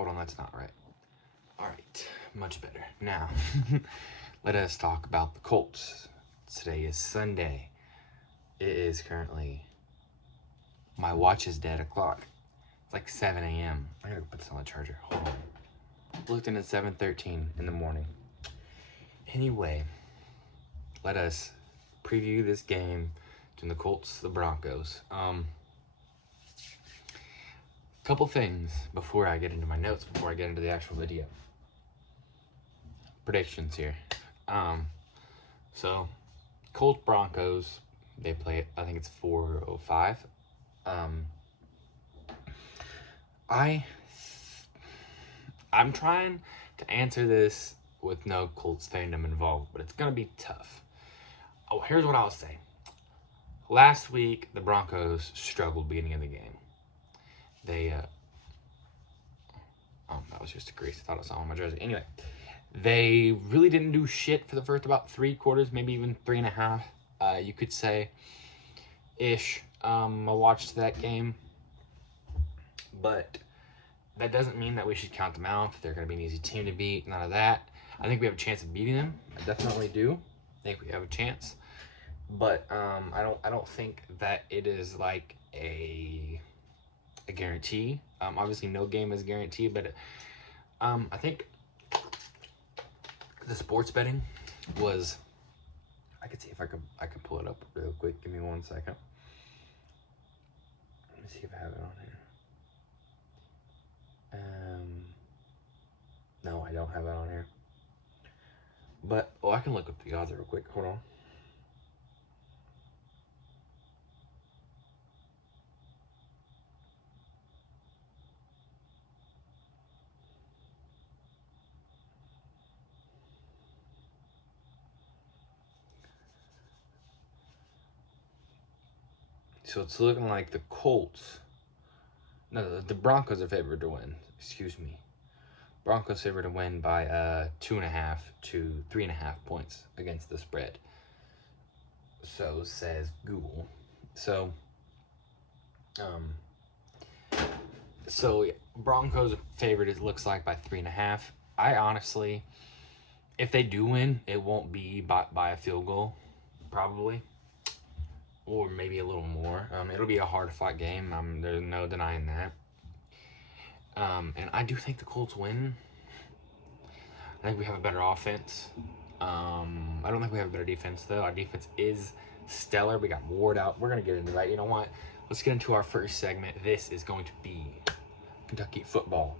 hold on, that's not right. All right, much better. Now, let us talk about the Colts. Today is Sunday. It is currently, my watch is dead o'clock. It's like 7 a.m. I gotta put this on the charger. Hold on. Looked in at 7:13 in the morning. Anyway, let us preview this game between the Colts and the Broncos. Couple things before I get into my notes, before I get into the actual video. Predictions here. So Colts Broncos, they play, I think it's 4:05. I'm trying to answer this with no Colts fandom involved, but it's gonna be tough. Oh, here's what I'll say. Last week, the Broncos struggled beginning of the game. They, that was just a grease. I thought it was on my jersey. Anyway, they really didn't do shit for the first about 3 quarters, maybe even 3.5, you could say, ish. I watched that game, but that doesn't mean that we should count them out. They're going to be an easy team to beat. None of that. I think we have a chance of beating them. I definitely do. I think we have a chance, but I don't think that it is like a guarantee. Obviously, no game is guaranteed, but I think the sports betting was. I could see if I could pull it up real quick. Give me 1 second. Let me see if I have it on here. No, I don't have it on here. But I can look up the odds real quick. Hold on. So it's looking like the Colts. No, the Broncos are favored to win. Excuse me. Broncos favored to win by 2.5 to 3.5 points against the spread. So says Google. So, Broncos are favored. It looks like by 3.5. I honestly, if they do win, it won't be by a field goal, probably. Or maybe a little more. It'll be a hard-fought game. There's no denying that. And I do think the Colts win. I think we have a better offense. I don't think we have a better defense, though. Our defense is stellar. We got Ward out. We're going to get into that. You know what? Let's get into our first segment. This is going to be Kentucky football.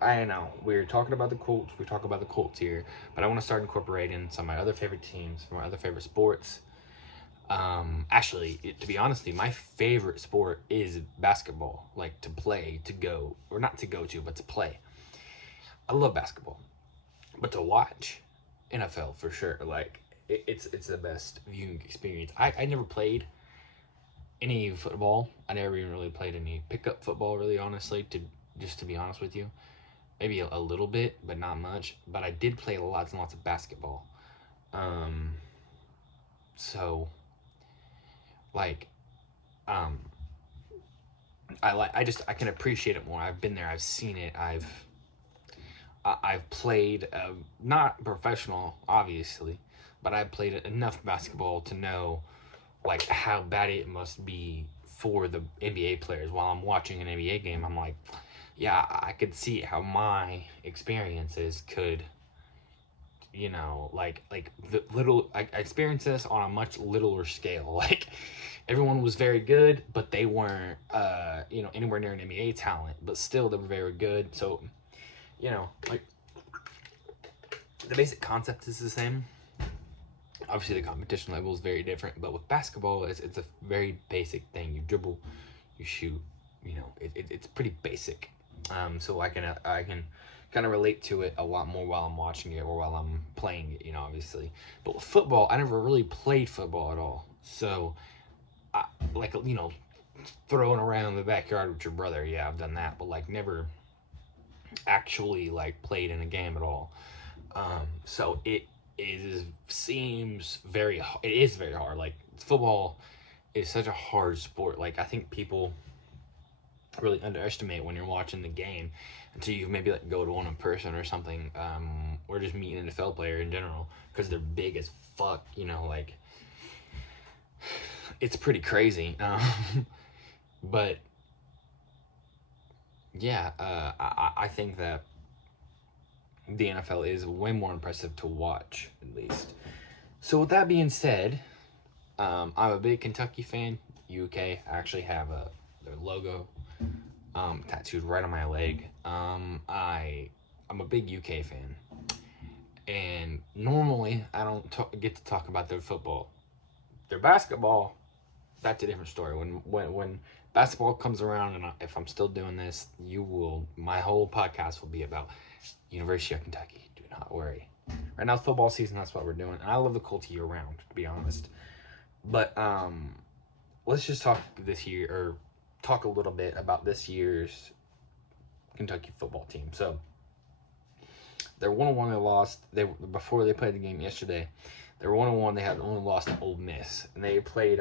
I know, we're talking about the Colts. We talk about the Colts here. But I want to start incorporating some of my other favorite teams, my other favorite sports. Actually, to be honest, my favorite sport is basketball. Like, to play, to go, or not to go to, but to play. I love basketball, but to watch NFL for sure. Like, it's the best viewing experience. I never played any football. I never even really played any pickup football, really, honestly, to be honest with you. Maybe a little bit, but not much. But I did play lots and lots of basketball. So, like, I can appreciate it more. I've been there. I've seen it. I've played, not professional, obviously, but I've played enough basketball to know, like, how bad it must be for the NBA players. While I'm watching an NBA game, I'm like, yeah, I could see how my experiences could, you know, like the little, I experienced this on a much littler scale. Like, everyone was very good, but they weren't, anywhere near an NBA talent, but still they were very good. So, you know, like, the basic concept is the same. Obviously, the competition level is very different, but with basketball, it's a very basic thing. You dribble, you shoot, you know, it's pretty basic. So I can kind of relate to it a lot more while I'm watching it or while I'm playing it, you know, obviously. But with football, I never really played football at all. So, throwing around the backyard with your brother, yeah, I've done that, but, like, never actually, like, played in a game at all. So it is very hard. Like, football is such a hard sport. Like, I think people really underestimate when you're watching the game until you maybe like go to one in person or something, or just meet an NFL player in general, because they're big as fuck, you know, like it's pretty crazy. But yeah, I think that the NFL is way more impressive to watch, at least. So with that being said, I'm a big Kentucky fan. UK, I actually have their logo tattooed right on my leg. I'm a big UK fan, and normally I don't get to talk about their football. Their basketball, that's a different story. When basketball comes around, and if I'm still doing this, my whole podcast will be about University of Kentucky. Do not worry. Right now it's football season. That's what we're doing, and I love the Colts year round, to be honest. But let's just talk a little bit about this year's Kentucky football team. So they're 1-1. They lost. Before they played the game yesterday, they were 1-1. They had only lost to Ole Miss, and they played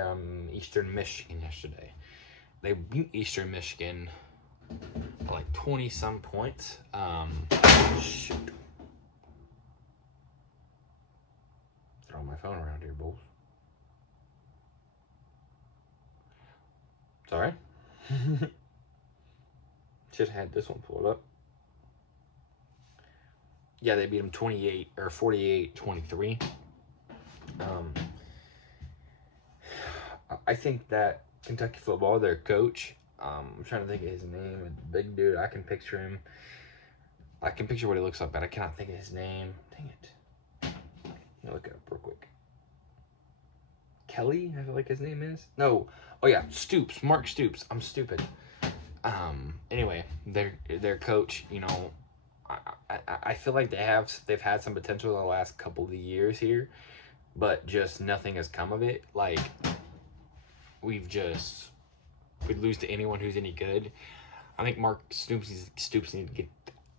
Eastern Michigan yesterday. They beat Eastern Michigan by like 20 some points. Shoot. Throw my phone around here, bulls. Sorry. Should have had this one pulled up. Yeah, they beat them 48-23. I think that Kentucky football, their coach, I'm trying to think of his name, big dude, I can picture him. I can picture what he looks like, but I cannot think of his name. Dang it. Let me look it up real quick. Kelly, I feel like his name is. No. Oh yeah, Stoops. Mark Stoops. I'm stupid. Anyway, their coach, you know, I feel like they've had some potential in the last couple of years here, but just nothing has come of it. Like we'd lose to anyone who's any good. I think Mark Stoops needs to get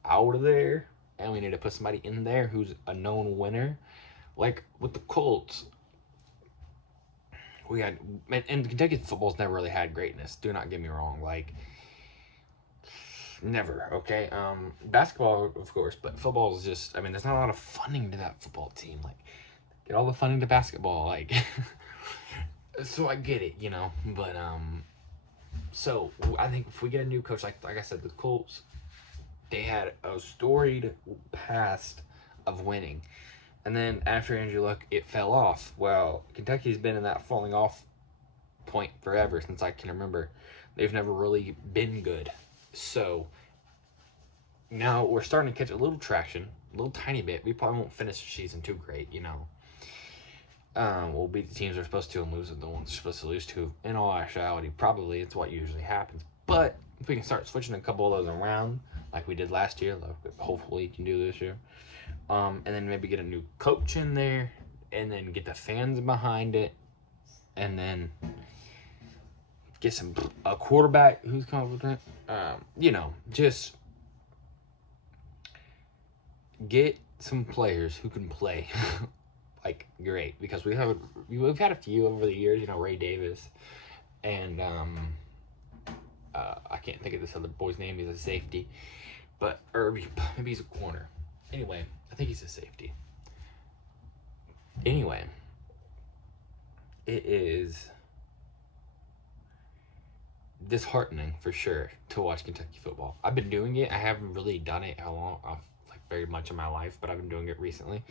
out of there, and we need to put somebody in there who's a known winner. Like with the Colts, and Kentucky football's never really had greatness. Do not get me wrong, like never. Okay, basketball of course, but football is just. I mean, there's not a lot of funding to that football team. Like, get all the funding to basketball. Like, so I get it, you know. But so I think if we get a new coach, like I said, the Colts, they had a storied past of winning. And then after Andrew Luck, it fell off. Well, Kentucky's been in that falling off point forever since I can remember. They've never really been good. So now we're starting to catch a little traction, a little tiny bit. We probably won't finish the season too great, you know. We'll beat the teams we're supposed to and lose the ones we're supposed to lose to. In all actuality, probably it's what usually happens. But if we can start switching a couple of those around, like we did last year, like hopefully you can do this year. And then maybe get a new coach in there, and then get the fans behind it, and then get a quarterback who's competent. You know, just get some players who can play like great, because we've had a few over the years. You know, Ray Davis, and I can't think of this other boy's name. He's a safety, or maybe he's a corner. Anyway, I think he's a safety. Anyway, it is disheartening for sure to watch Kentucky football. I've been doing it. I haven't really done it very much in my life, but I've been doing it recently.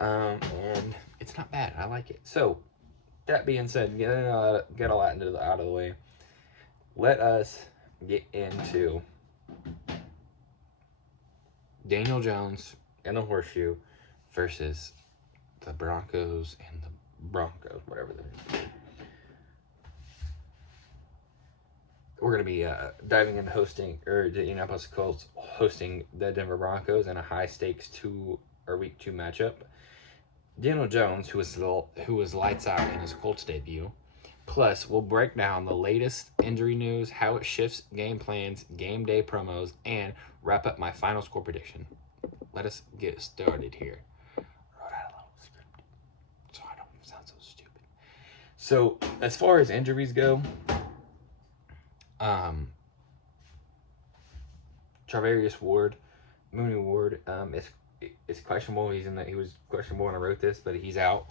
And it's not bad. I like it. So, that being said, get all that out of the way. Let us get into Daniel Jones and the Horseshoe versus the Broncos and the Broncos, whatever they're. We're going to be diving into the Indianapolis Colts hosting the Denver Broncos in a high-stakes Week 2 matchup. Daniel Jones, who was lights out in his Colts debut. Plus, we'll break down the latest injury news, how it shifts game plans, game day promos, and wrap up my final score prediction. Let us get started here. Wrote out a little script, so I don't sound so stupid. So, as far as injuries go, Charvarius Ward, Mooney Ward, is questionable. He was questionable when I wrote this, but he's out.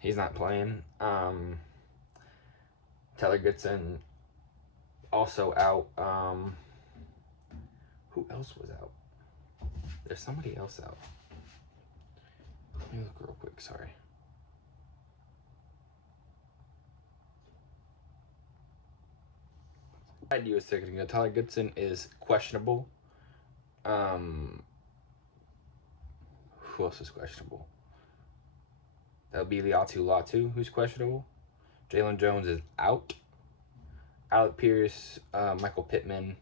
He's not playing. Tyler Goodson also out. Who else was out? There's somebody else out. Let me look real quick. Sorry. I do a second ago. Tyler Goodson is questionable. Who else is questionable? That would be Liatu Latu, who's questionable. Jalen Jones is out. Alec Pierce, Michael Pittman,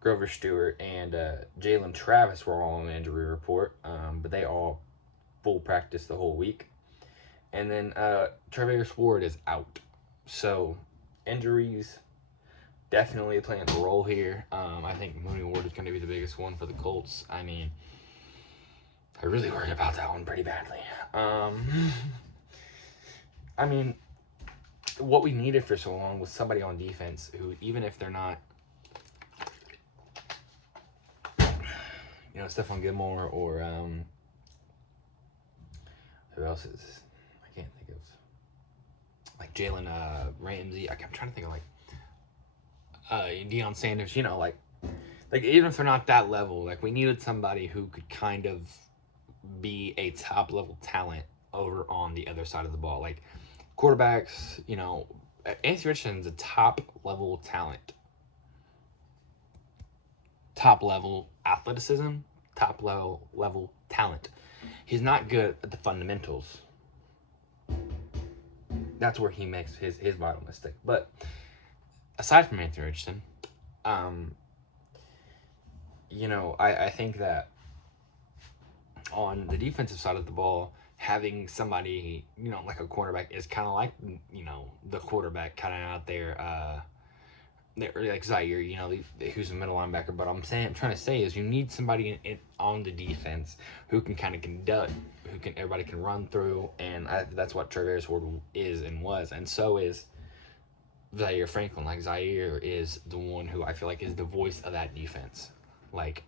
Grover Stewart, and Jalen Travis were all on the injury report, but they all full practice the whole week. And then Charvarius Ward is out. So injuries definitely playing a role here. I think Mooney Ward is going to be the biggest one for the Colts. I mean, I really worried about that one pretty badly. I mean, what we needed for so long was somebody on defense who, even if they're not, Stephon Gilmore or who else is? I can't think of. Like Jalen Ramsey. I'm trying to think of Deion Sanders. Like even if they're not that level, like we needed somebody who could kind of be a top level talent over on the other side of the ball. Like quarterbacks, Anthony Richardson's a top level talent. Top level athleticism, top level talent. He's not good at the fundamentals. That's where he makes his vital mistake. But aside from Anthony Richardson, I think that on the defensive side of the ball, having somebody, like a quarterback is kind of like, the quarterback kind of out there, like Zaire, who's a middle linebacker. But I'm trying to say is you need somebody on the defense who can kind of conduct, everybody can run through, and that's what Charvarius Ward is and was, and so is Zaire Franklin. Like Zaire is the one who I feel like is the voice of that defense. Like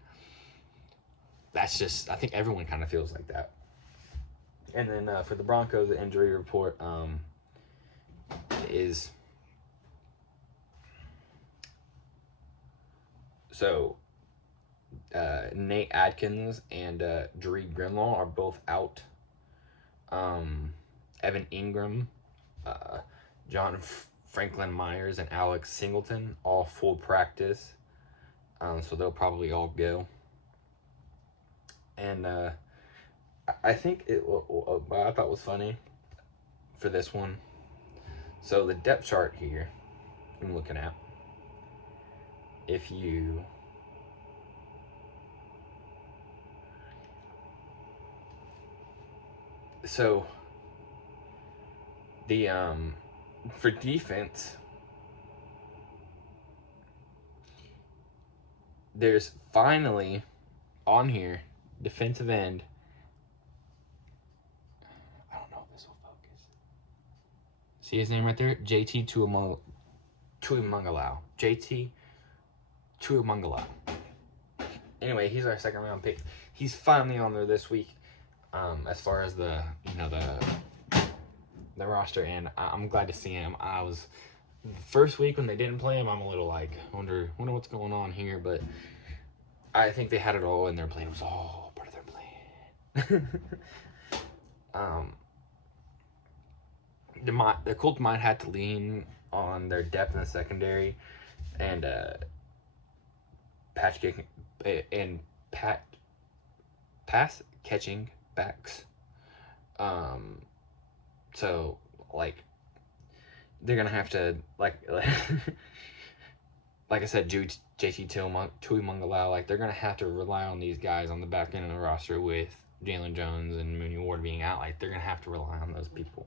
that's just, I think everyone kind of feels like that. And then for the Broncos, the injury report is so Nate Adkins and Dree Greenlaw are both out. Evan Ingram, John Franklin Myers, and Alex Singleton all full practice. So they'll probably all go. And I think what I thought was funny for this one. So the depth chart here I'm looking at, so the for defense, there's finally on here defensive end. I don't know if this will focus. See his name right there? JT Tuimungala. JT Tuimungala. Anyway, he's our second round pick. He's finally on there this week. As far as the roster, and I'm glad to see him. I was the first week when they didn't play him, I'm a little like wonder what's going on here, but I think they had it all in their plan. It was all part of their plan. The Colts might have to lean on their depth in the secondary and pass catching backs. So like they're gonna have to like I said, JT Tuimungala, like they're gonna have to rely on these guys on the back end of the roster with Jalen Jones and Mooney Ward being out. Like they're gonna have to rely on those people.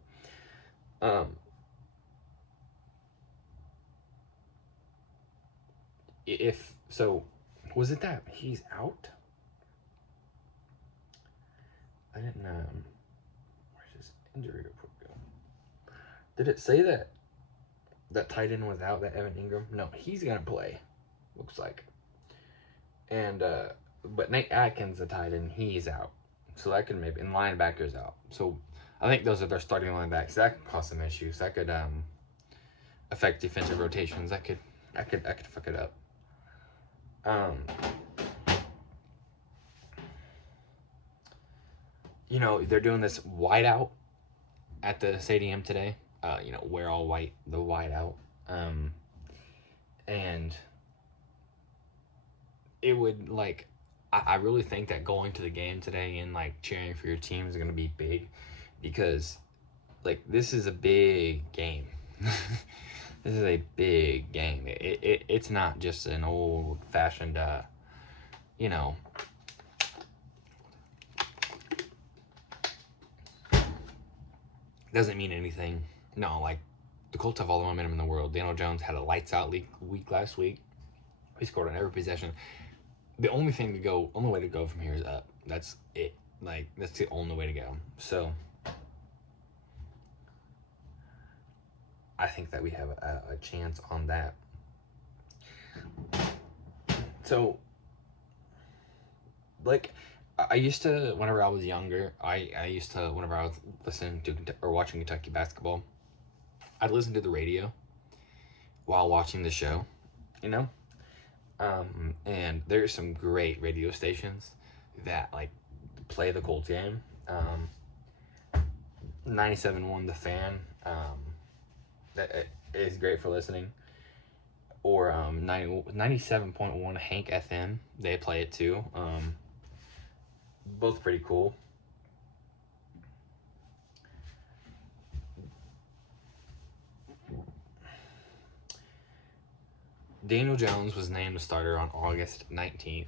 If so, was it that he's out? I didn't know. Where's his injury report go? Did it say that tight end was out, that Evan Ingram? No, he's gonna play. Looks like. And but Nate Atkins, the tight end, he's out. So that could maybe, and linebackers out. So I think those are their starting linebackers. That could cause some issues. That could affect defensive rotations. That could fuck it up. You know, they're doing this whiteout at the stadium today. You know, wear all white, the whiteout. And it would, like, I really think that going to the game today and, like, cheering for your team is going to be big because, like, this is a big game. This is a big game. It's not just an old-fashioned, you know, doesn't mean anything. No, like, the Colts have all the momentum in the world. Daniel Jones had a lights-out week last week. He scored on every possession. The only way to go from here is up. That's it. Like, that's the only way to go. So, I think that we have a chance on that. So, like, I used to, whenever I was younger, I used to, whenever I was listening to or watching Kentucky basketball, I'd listen to the radio while watching the show, you know? And there's some great radio stations that, like, play the Colts game. 97.1 The Fan, that is great for listening. Or 97.1 Hank FM, they play it too. Both pretty cool. Daniel Jones was named a starter on August 19th.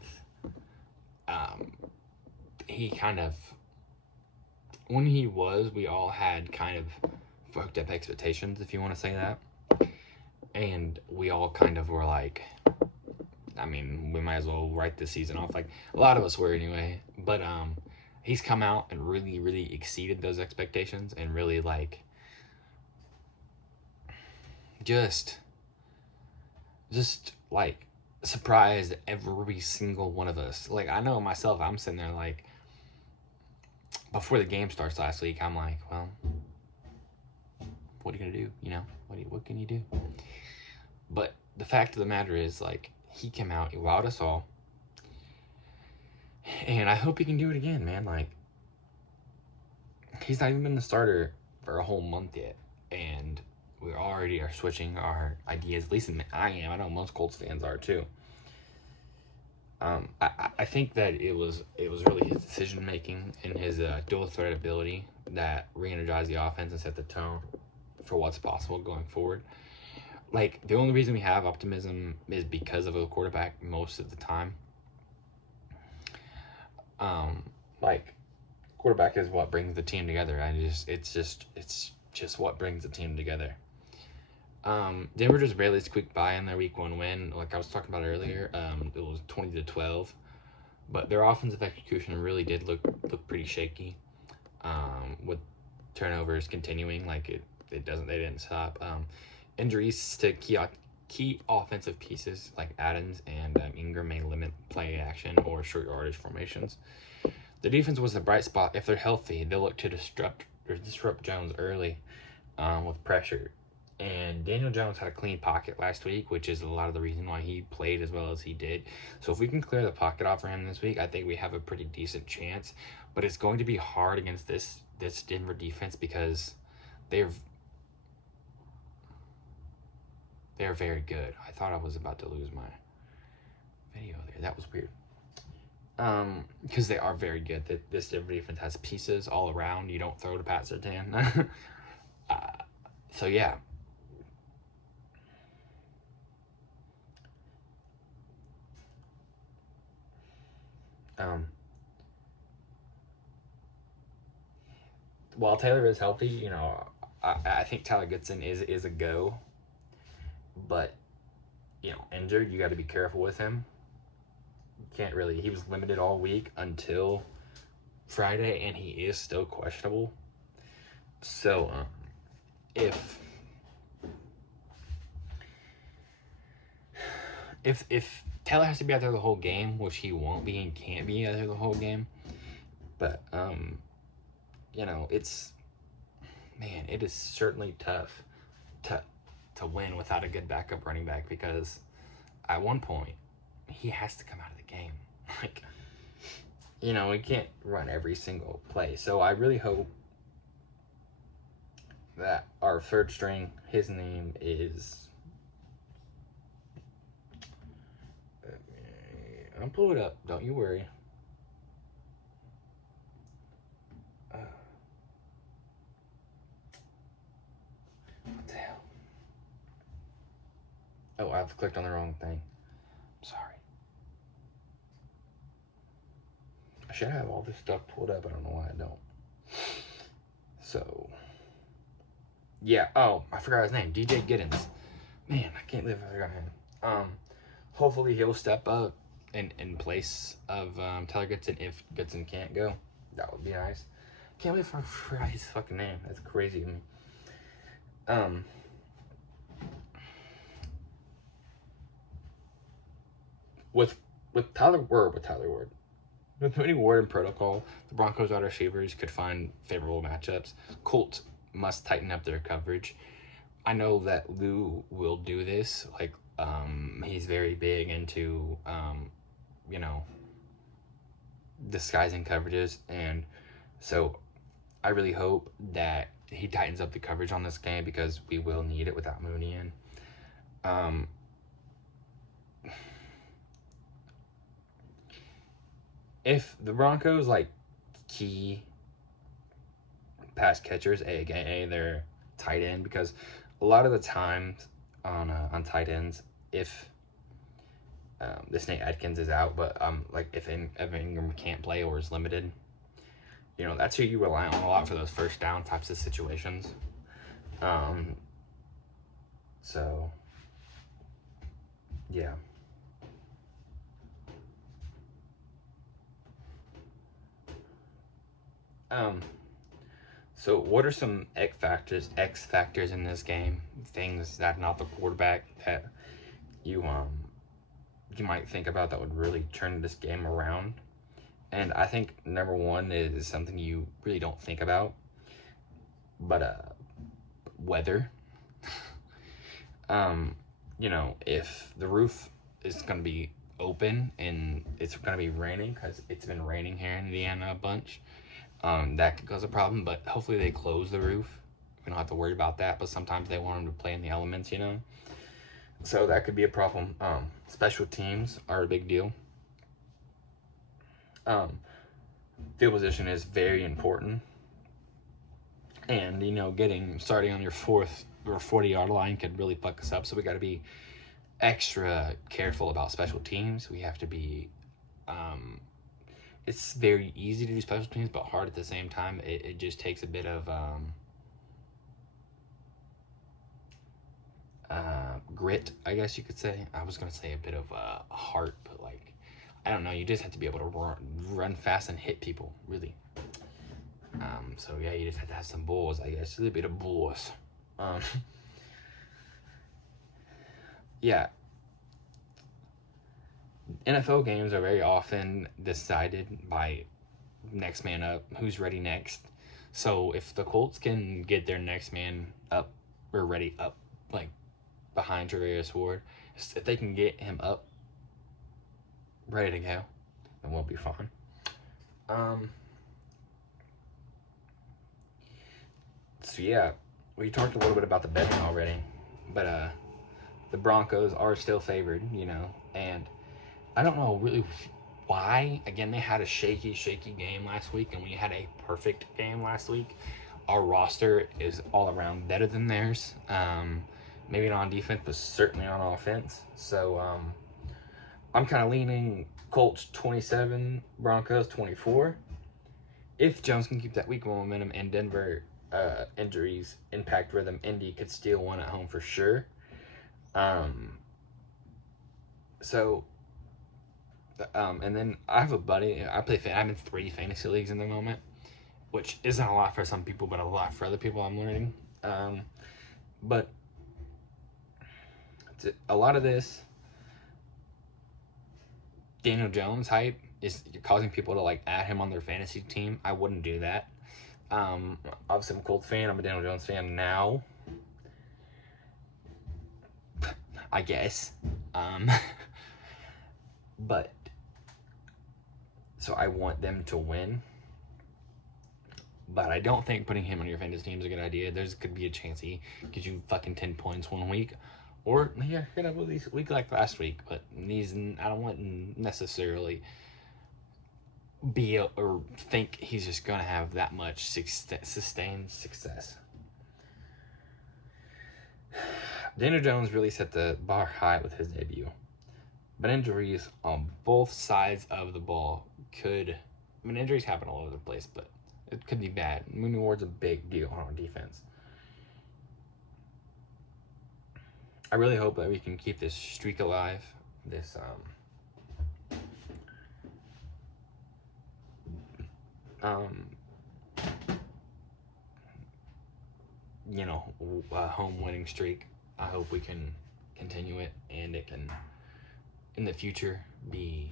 He kind of, when he was, we all had kind of fucked up expectations, if you want to say that. And we all kind of were like, I mean, we might as well write this season off. Like, a lot of us were anyway. But he's come out and really, really exceeded those expectations and really, like, just like, surprised every single one of us. Like, I know myself, I'm sitting there, like, before the game starts last week, I'm like, well, what are you going to do? You know, what can you do? But the fact of the matter is, like, he came out, he wowed us all. And I hope he can do it again, man. Like, he's not even been the starter for a whole month yet. And we already are switching our ideas. At least I am. I know most Colts fans are too. I think that it was really his decision making and his dual threat ability that re-energized the offense and set the tone for what's possible going forward. Like, the only reason we have optimism is because of a quarterback most of the time. Like, quarterback is what brings the team together. It's just what brings the team together. Denver just barely squeaked by in their week 1 win. Like I was talking about earlier, it was 20-12, but their offensive execution really did look pretty shaky. With turnovers continuing, like they didn't stop. Injuries to key offensive pieces like Adams and Ingram may limit play action or short yardage formations. The defense was the bright spot. If they're healthy, they'll look to disrupt Jones early with pressure. And Daniel Jones had a clean pocket last week, which is a lot of the reason why he played as well as he did. So if we can clear the pocket off for him this week, I think we have a pretty decent chance. But it's going to be hard against this Denver defense because they're very good. I thought I was about to lose my video there. That was weird. Because they are very good. This Denver defense has pieces all around. You don't throw to Pat Surtain. So yeah. While Taylor is healthy, you know, I think Tyler Goodson is a go. But, you know, injured, you got to be careful with him. Can't really. He was limited all week until Friday, and he is still questionable. So, if Taylor has to be out there the whole game, which he won't be and can't be out there the whole game. But, it's, man, it is certainly tough to win without a good backup running back, because at one point, he has to come out of the game. Like, he can't run every single play. So I really hope that our third string, his name is... I'll pull it up. Don't you worry. What the hell? Oh, I've clicked on the wrong thing. Sorry. I should have all this stuff pulled up. I don't know why I don't. So, yeah. Oh, I forgot his name. DJ Giddens. Man, I can't believe I forgot him. Hopefully he'll step up in place of Tyler Goodson if Goodson can't go. That would be nice. Can't believe I forgot his fucking name. That's crazy to me. With Tyler Ward. With putting Ward in protocol, the Broncos wide receivers could find favorable matchups. Colts must tighten up their coverage. I know that Lou will do this. Like, he's very big into, disguising coverages. And so I really hope that he tightens up the coverage on this game, because we will need it without Mooney in. If the Broncos, key pass catchers, aka their tight end, because a lot of the times on tight ends, if this Nate Atkins is out, but if Evan Ingram can't play or is limited, that's who you rely on a lot for those first down types of situations. So yeah. So what are some X factors in this game? Things that not the quarterback that you might think about that would really turn this game around? And I think number one is something you really don't think about, but weather. If the roof is going to be open and it's going to be raining, because it's been raining here in Indiana a bunch, that could cause a problem. But hopefully they close the roof. We don't have to worry about that. But sometimes they want them to play in the elements, so that could be a problem. Special teams are a big deal. Field position is very important, and starting on your 4th or 40-yard line could really fuck us up. So we got to be extra careful about special teams. We have to be it's very easy to do special teams, but hard at the same time. It just takes a bit of grit, I guess you could say. I was gonna say a bit of heart, but I don't know. You just have to be able to run fast and hit people, really. So yeah, you just have to have some balls, I guess. A little bit of balls. Yeah. NFL games are very often decided by next man up, who's ready next. So if the Colts can get their next man up or ready up, behind Travis Ward, if they can get him up, ready to go, then we'll be fine. So yeah, we talked a little bit about the betting already, but the Broncos are still favored, and I don't know really why. Again, they had a shaky game last week, and we had a perfect game last week. Our roster is all around better than theirs. Maybe not on defense, but certainly on offense. So I'm kind of leaning Colts 27, Broncos 24. If Jones can keep that week momentum and Denver injuries impact rhythm, Indy could steal one at home for sure. And then I have a buddy. I'm in 3 fantasy leagues in the moment, which isn't a lot for some people, but a lot for other people. I'm learning. But a lot of this Daniel Jones hype is causing people to like add him on their fantasy team. I wouldn't do that. Obviously I'm a Colts fan. I'm a Daniel Jones fan now, I guess. But so I want them to win. But I don't think putting him on your fantasy team is a good idea. There's could be a chance he gives you fucking 10 points one week. Or, yeah, you're going to have a week like last week. But I don't want necessarily or think he's just going to have that much sustained success. Daniel Jones really set the bar high with his debut. But injuries on both sides of the ball injuries happen all over the place, but it could be bad. Mooney Ward's a big deal on our defense. I really hope that we can keep this streak alive. This home winning streak. I hope we can continue it, and it can in the future be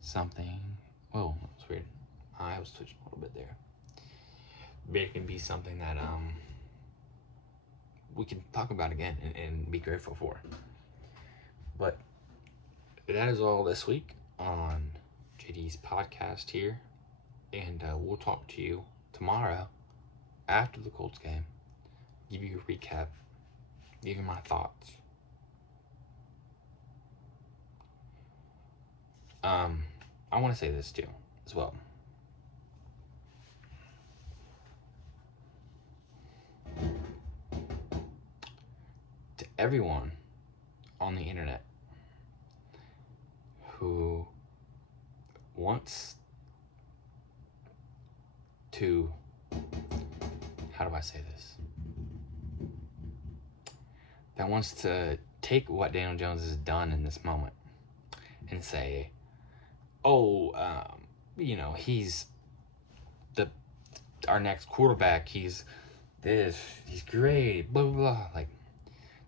something. Whoa, that's weird. I was switching a little bit there. But it can be something that we can talk about again and be grateful for. But that is all this week on JD's podcast here. And we'll talk to you tomorrow after the Colts game. Give you a recap. Give you my thoughts. I want to say this too, as well. To everyone on the internet who wants to, how do I say this? That wants to take what Daniel Jones has done in this moment and say, he's our next quarterback. He's great, blah, blah, blah. Like,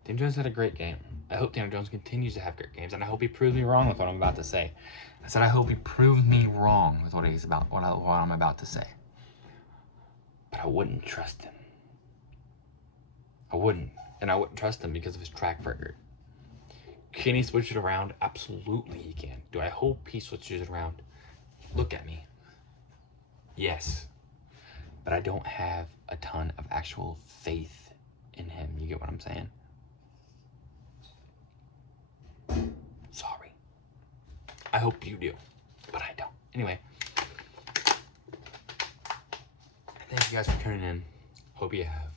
Daniel Jones had a great game. I hope Daniel Jones continues to have great games, and I hope he proves me wrong with what I'm about to say. I said I hope he proves me wrong with what I'm about to say. But I wouldn't trust him. I wouldn't. And I wouldn't trust him because of his track record. Can he switch it around? Absolutely he can. Do I hope he switches it around? Look at me. Yes. But I don't have a ton of actual faith in him. You get what I'm saying? Sorry. I hope you do. But I don't. Anyway. Thank you guys for tuning in. Hope you have